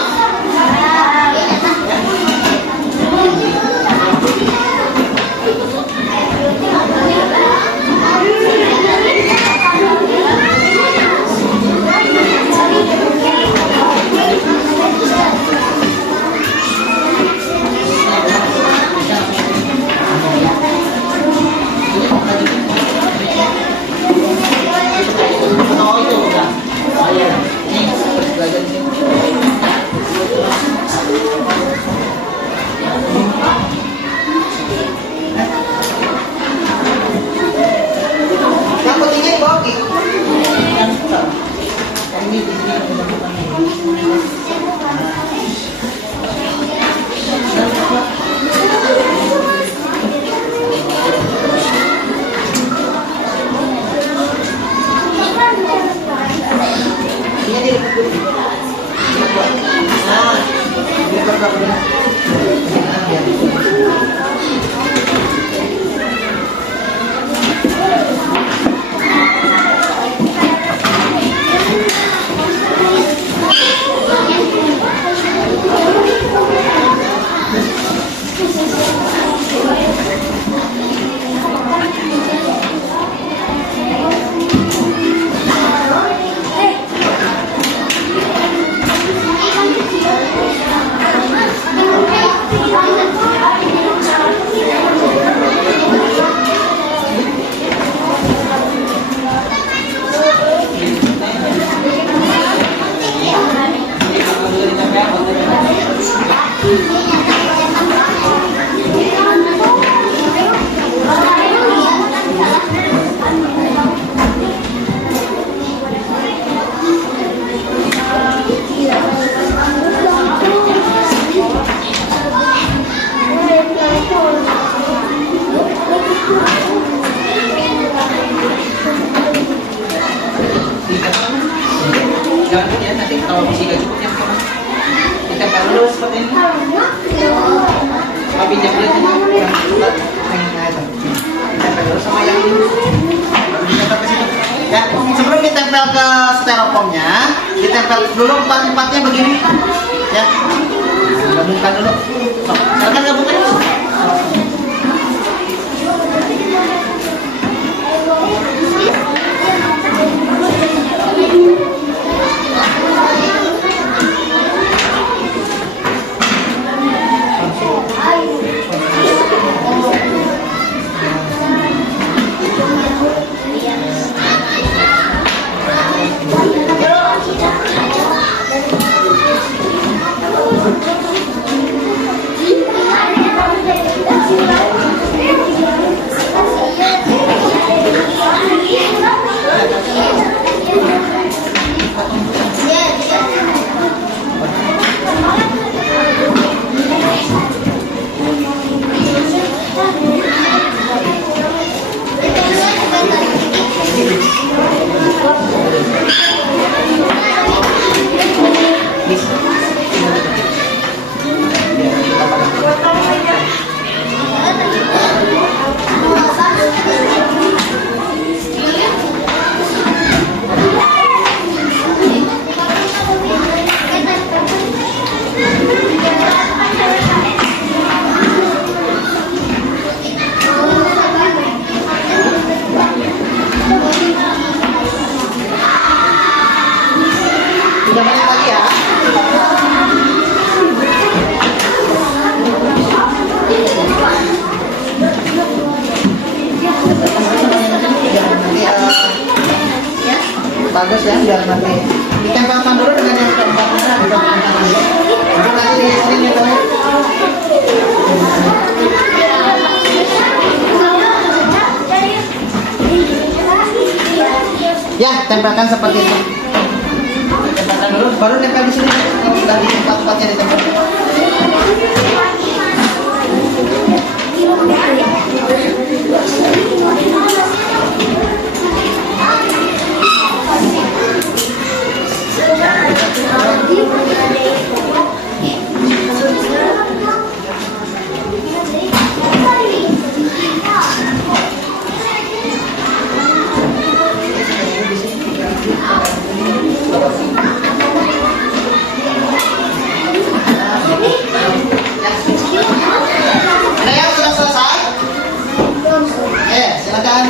Jangan dulu ya, nanti kalau masih nggak cukup ya. Ditempel dulu seperti ini. Tapi pinjam dulu aja. Ditempel dulu sama yang ini. Baru ditempel ke sini. Ya, sebelum ditempel ke styrofoamnya, ditempel dulu empat-empatnya begini. Ya, gabungkan dulu. So, silakan gabungkan. Bagus ya, biar nanti ditempelkan dulu dengan yang keempatnya, ditempelkan dulu. Baru nanti di sini ya, Bang. Ya, tempelkan seperti itu. Tempelkan dulu, baru nempel di sini. Udah di tempat-tempatnya ditempel. Ada yang sudah selesai? Silakan.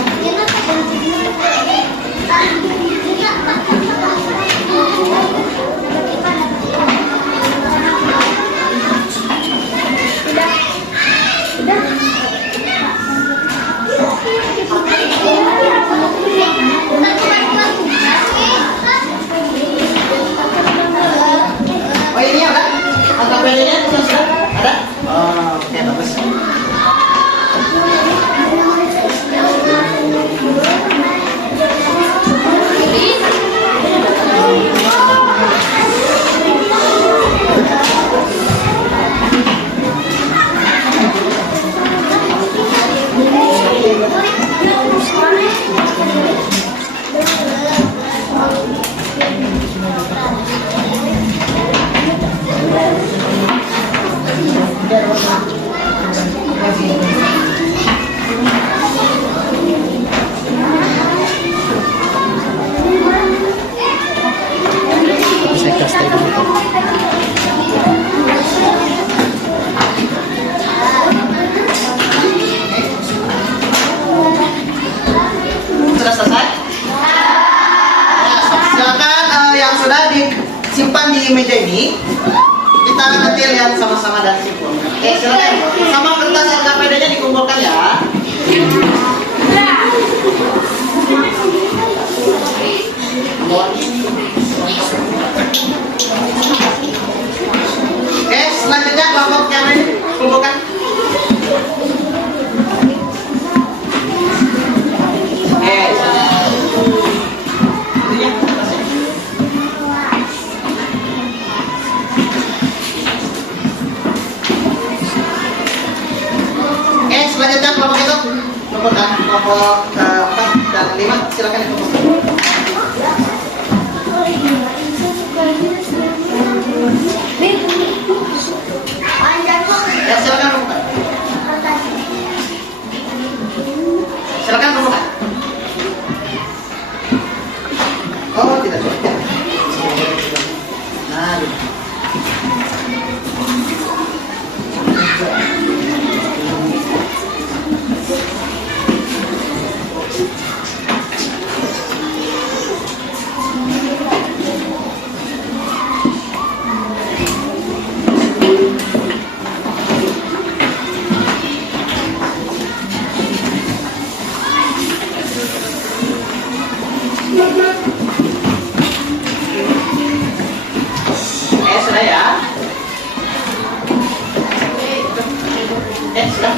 Oh ini ada? Angka bedanya sudah ada? Oh, oke, bagus. Sudah selesai? Ya, silakan yang sudah disimpan di meja ini. Kita nanti lihat sama-sama dan simpulkan. Silakan sama kertas LKPD-nya dikumpulkan ya. Selanjutnya kelompok yang lain kumpulkan. Selanjutnya kelompok itu kumpulkan kelompok 4 dan 5 silakan dikumpulkan. Sudah ya? Sudah.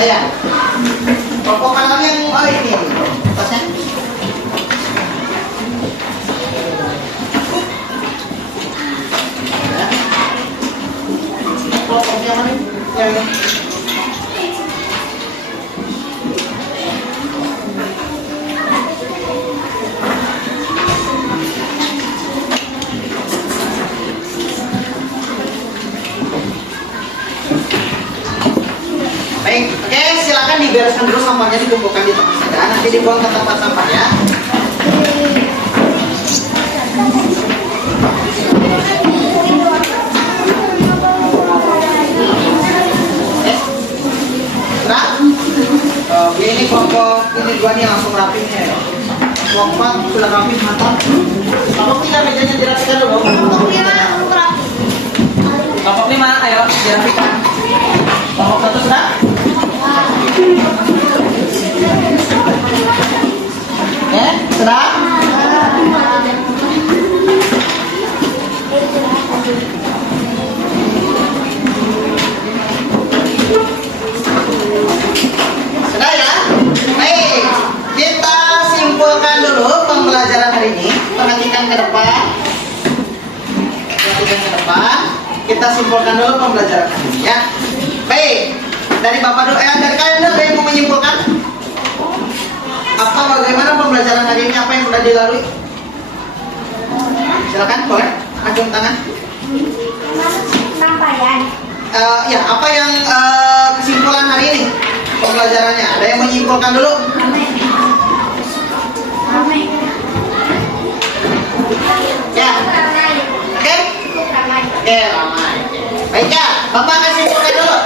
Ya. Pokok kanal yang ini atasnya. Pokok yang mana? Yang baik, oke, silakan dibereskan dulu sampahnya, dikumpulkan di tempat saja, nanti dibuang ke tempat sampahnya. Sudah? Ini kelompok ini dua nih langsung rapihnya ya. Kelompok sudah rapih, mantap. Kelompok tiga mejanya dirapikan dulu. Kelompok lima, ayo dirapikan. Kelompok satu sudah? Sudah? Sudah ya? Baik, kita simpulkan dulu pembelajaran hari ini. Perhatikan ke depan. Kita simpulkan dulu pembelajaran hari ini ya. Baik, dari Bapak dulu, dari kalian dulu ada yang mau menyimpulkan? Apa bagaimana pembelajaran hari ini, apa yang sudah dilalui? Silakan, boleh acung tangan. Sampaian. Ya, apa yang kesimpulan hari ini pembelajarannya? Ada yang menyimpulkan dulu? Ramai. Ya, oke? Oke, ramai. Baik ya, Bapak kesimpulan dulu.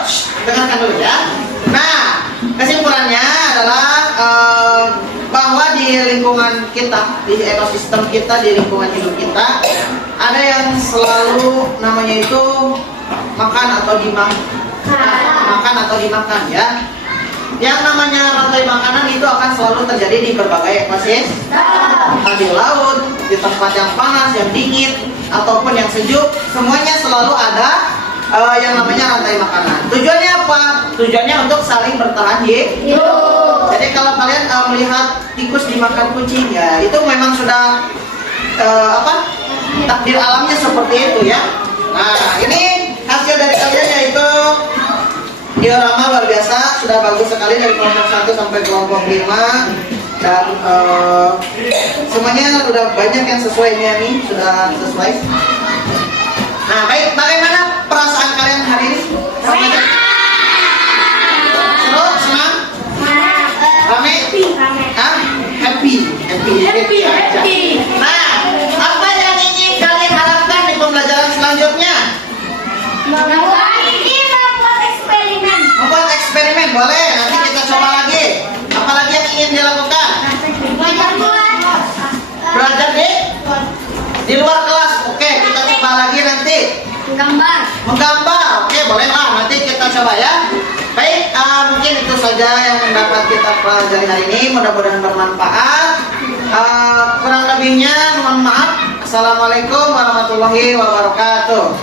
Dengarkan dulu ya. Nah, kesimpulannya adalah bahwa di lingkungan kita, di ekosistem kita, di lingkungan hidup kita, ada yang selalu namanya itu makan atau dimakan ya. Yang namanya rantai makanan itu akan selalu terjadi di berbagai ekosistem, di laut, di tempat yang panas, yang dingin, ataupun yang sejuk, semuanya selalu ada yang namanya rantai makanan. Tujuannya apa? Tujuannya untuk saling bertahan hidup. Jadi kalau kalian melihat tikus dimakan kucing, ya itu memang sudah takdir alamnya seperti itu ya. Nah, ini hasil dari kalian yaitu diorama luar biasa, sudah bagus sekali dari kelompok 1 sampai kelompok 5 dan semuanya sudah banyak yang sesuai nih, sudah sesuai. Nah, baik, bagaimana perasaan kalian hari ini? Seru, senang, rame, happy. Nah, apa yang ingin kalian harapkan di pembelajaran selanjutnya? Membuat eksperimen boleh, nanti kita coba lagi. Apalagi yang ingin dilakukan? Belajar di luar kelas. Oke, kita coba lagi nanti. Menggambar. Oke, bolehlah, nanti kita coba ya. Baik, mungkin itu saja yang dapat kita pelajari hari ini. Mudah-mudahan bermanfaat. Kurang lebihnya mohon maaf. Assalamualaikum warahmatullahi wabarakatuh.